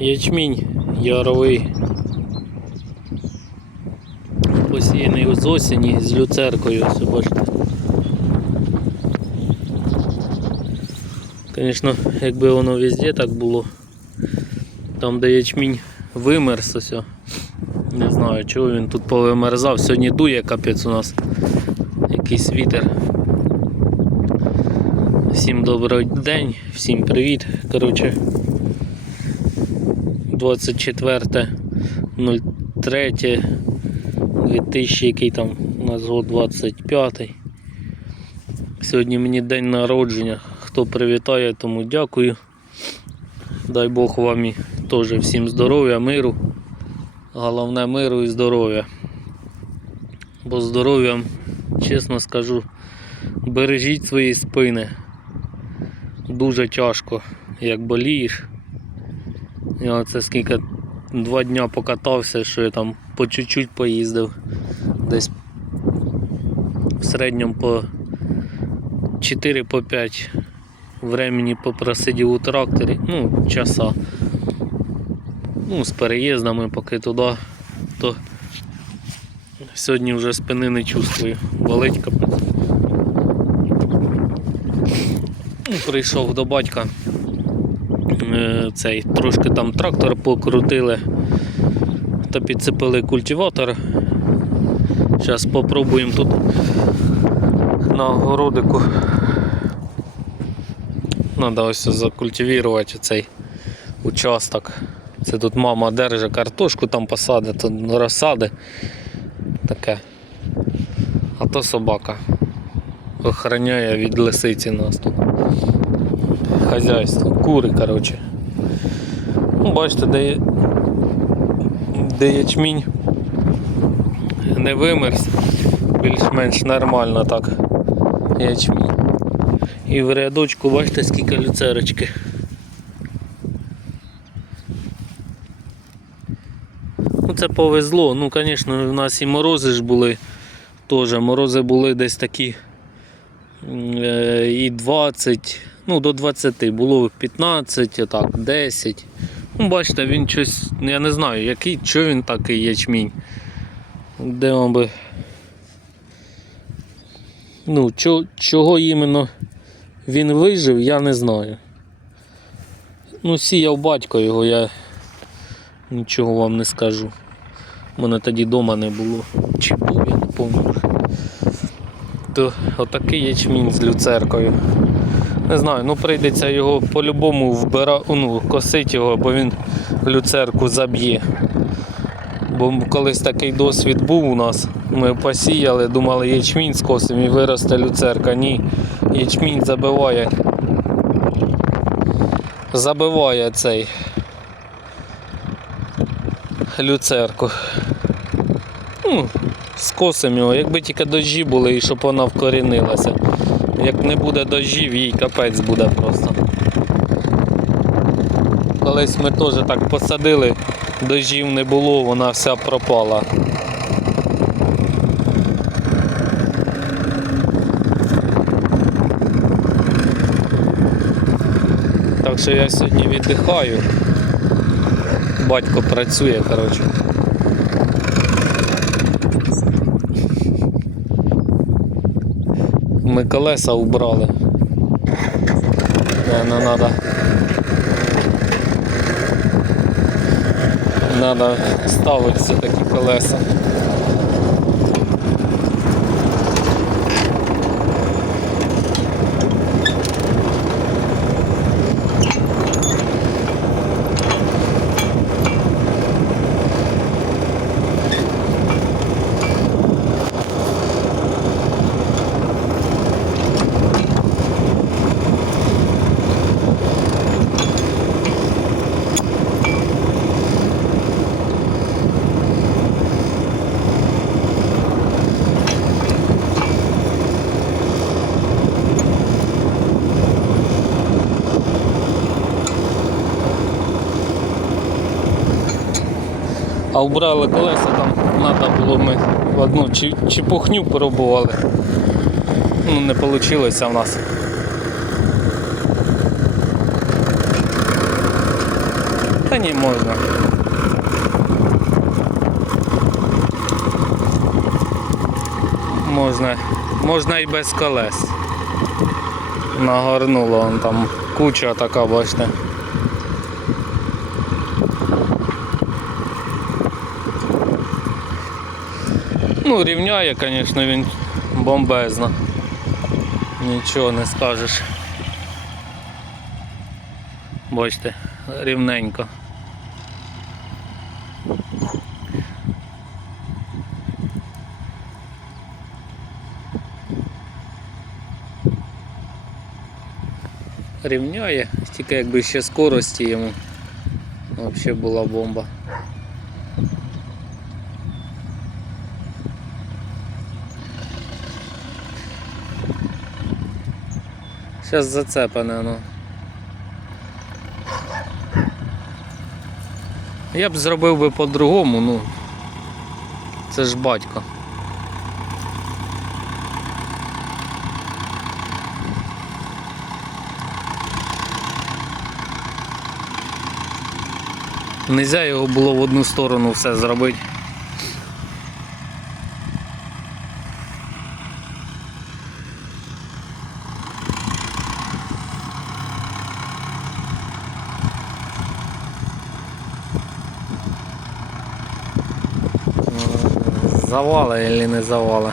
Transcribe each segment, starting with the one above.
Ячмінь яровий. Посіяний з осені з люцеркою, ось бачите. Звісно, якби воно везде так було, там де ячмінь вимерз, ось. Не знаю, чого він тут повимерзав. Сьогодні дує капець у нас. Якийсь вітер. Всім добрий день, всім привіт. Коротше, 24.03 2000, який там у нас год 25. Сьогодні мені день народження. Хто привітає, тому дякую. Дай Бог вам і теж всім здоров'я, миру. Головне миру і здоров'я. Бо здоров'ям, чесно скажу, бережіть свої спини. Дуже тяжко, як болієш. Я оце скільки два дня покатався, що я там по чуть-чуть поїздив. Десь в середньому по 4 по 5 времени попросидів у тракторі, ну, часа. Ну, з переїздами поки туди, то сьогодні вже спини не чувствую. Болить капець. Ну, прийшов до батька. Е, Цей трошки там трактор покрутили та підцепили культиватор. Зараз спробуємо тут на огородику. Треба ось закультивувати цей участок. Це тут мама держить картошку, там посади, тут розсади. Таке. А то собака. Охороняє від лисиці нас тут. Хазяйство. Кури, коротше. Ну, бачите, де, де ячмінь не вимерз, більш-менш нормально так ячмінь. І в рядочку бачите скільки люцерочки. Ну це повезло. Ну, звісно, у нас і морози ж були теж. Морози були десь такі е, і 20, ну до 20, було 15, отак, 10. Ну, бачите, він щось, я не знаю, який, що він такий ячмінь. Де вам би. Ну, чо, чого іменно він вижив, я не знаю. Ну, сіяв батько його, я нічого вам не скажу. У мене тоді вдома не було. Чи був, я не пам'ятаю. То отакий ячмінь з люцеркою. Не знаю, ну прийдеться його по-любому вбира... ну, косити його, бо він люцерку заб'є. Бо колись такий досвід був у нас. Ми посіяли, думали ячмінь скосимо і виросте люцерка. Ні, ячмінь забиває. Забиває цей люцерку. Ну, скосимо його, якби тільки дощі були і щоб вона вкорінилася. Як не буде дощів, їй капець буде просто. Колись ми теж так посадили, дощів не було, вона вся пропала. Так що я сьогодні віддихаю. Батько працює, коротше. Ми колеса убрали. Не, не надо. Надо ставити все такі колеса. А убрали колеса, там треба було ми одну чепухню пробували. Ну не вийшло в нас. Та ні, можна. Можна, можна і без колес. Нагорнуло вон там куча така, бачите. Ну, рівняє, звісно, він бомбезно. Нічого не скажеш. Бачите, рівненько. Рівняє, тільки якби ще скорості йому. Взагалі була бомба. Зараз зацепане, ну. Я б зробив би по-другому, ну. Це ж батько. Нельзя його було в одну сторону все зробити. Завали или не завали?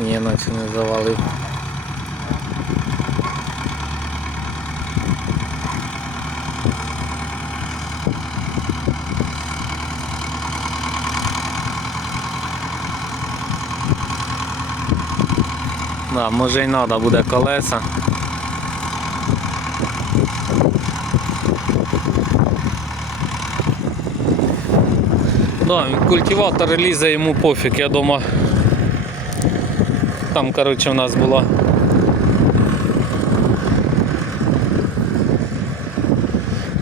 Ні, наче не завалив. Да, може й треба буде колеса. Да, культиватор лізе йому пофіг, я дома. Там, коротше, у нас була.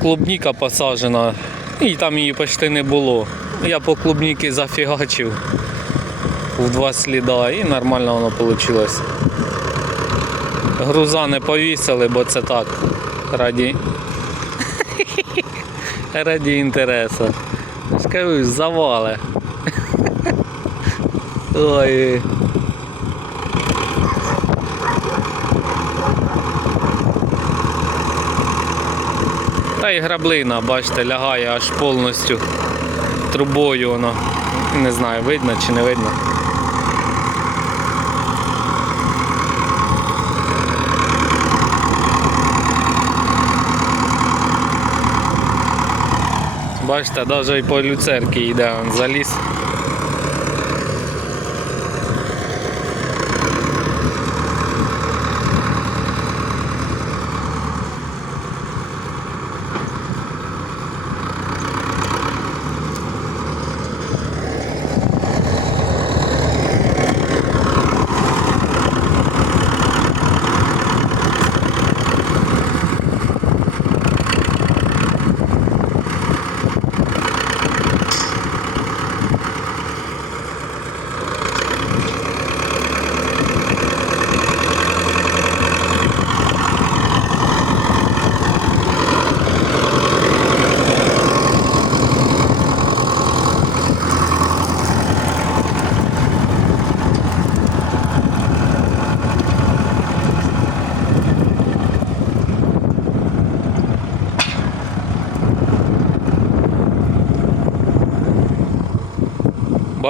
Клубніка посаджена, і там її почти не було. Я по клубніки зафігачив в два сліда і нормально воно вийшло. Груза не повісили, бо це так. Раді. Раді інтересу. Скажу, завали. Ой. Та й граблина, бачите, лягає аж повністю трубою воно. Не знаю, видно чи не видно. Бачите, навіть по люцерки йде заліз.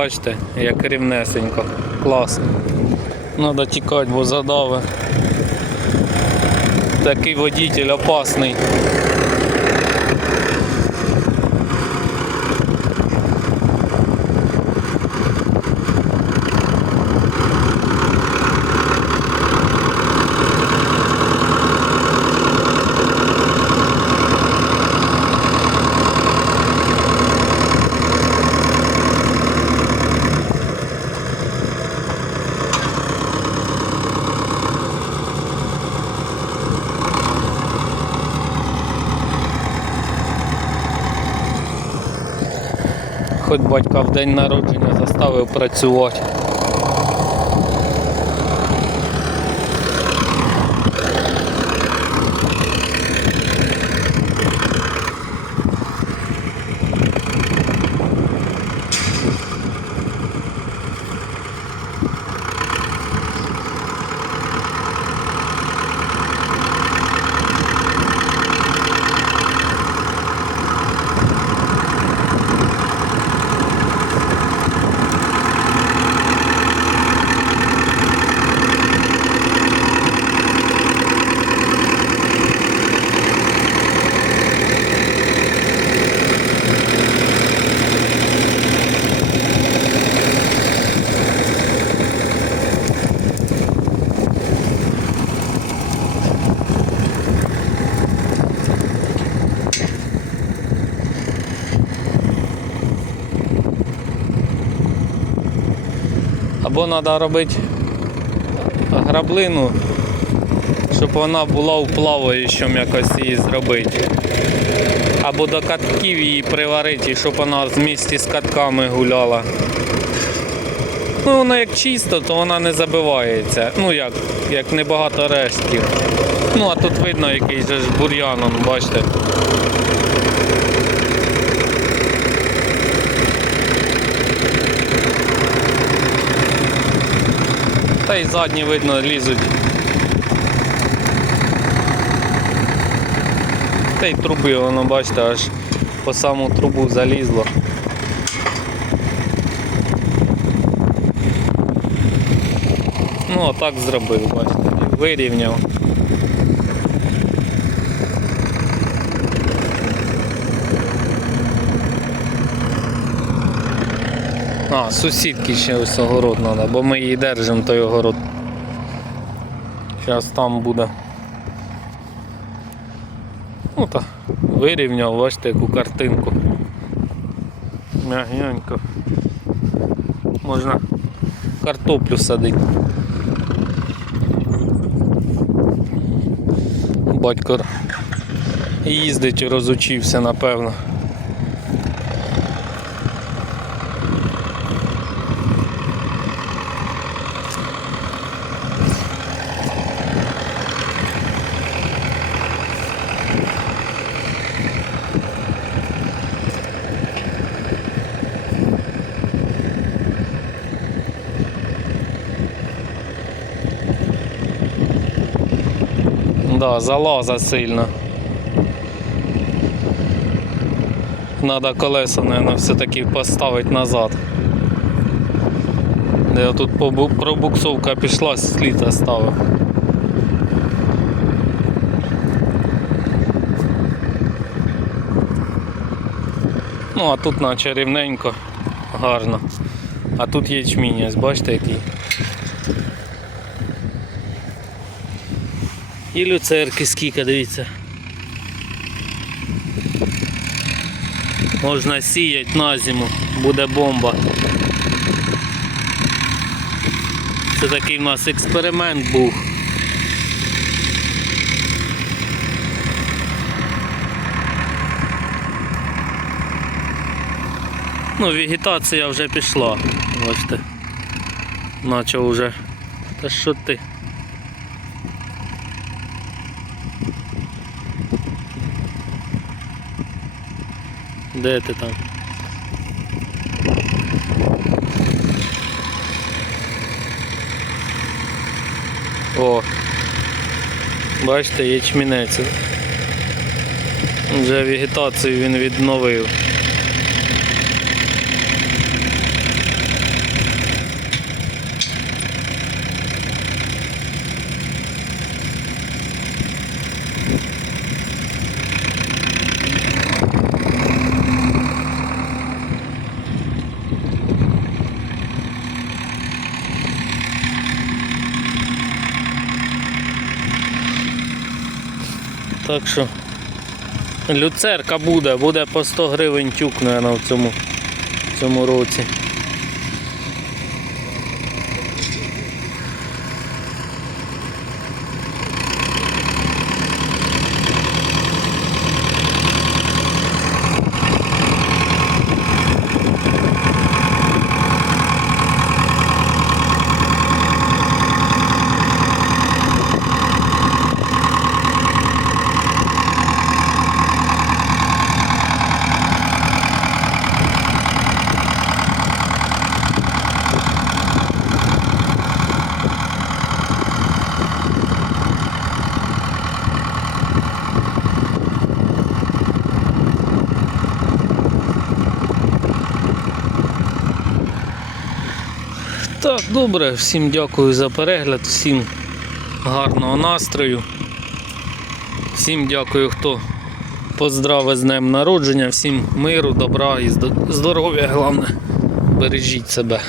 Бачите, як рівнесенько. Клас. Надо тікати, бо задави. Такий водитель опасний. Батька в день народження заставив працювати. Або треба робити граблину, щоб вона була у плаваючому якось її зробити. Або до катків її приварити, щоб вона в місті з катками гуляла. Ну, вона як чисто, то вона не забивається. Ну як, як небагато рештків. Ну, а тут видно якийсь же ж бур'ян, бачите. Та й задні видно лізуть. Та й труби, воно бачите, аж по саму трубу залізло. Ну, а так зробив, бачите, вирівняв. А, сусідки ще ось огород треба, бо ми її держимо, той огород. Зараз там буде. Ну так, вирівняв, бачите, яку картинку. Мягенько. Можна картоплю садити. Батько їздить розучився, напевно. Да, залаза сильно. Надо колеса, наверное, все-таки поставити назад. Де тут пробуксовка пішла, слід оставив. Ну, а тут наче рівненько, гарно. А тут ячмінь, бачите який. І люцерки скільки, дивіться. Можна сіяти на зиму, буде бомба. Це такий в нас експеримент був. Ну, вегетація вже пішла. Бачите. Начав вже. Та що ти? Де ти там? О! Бачите, ячмінець. Вже вегетацію він відновив. Так що люцерка буде, буде по 100 гривень тюк, наверное, в цьому, в цьому році. Так, добре, всім дякую за перегляд, всім гарного настрою. Всім дякую, хто поздравив з днем народження, всім миру, добра і здоров'я, головне. Бережіть себе.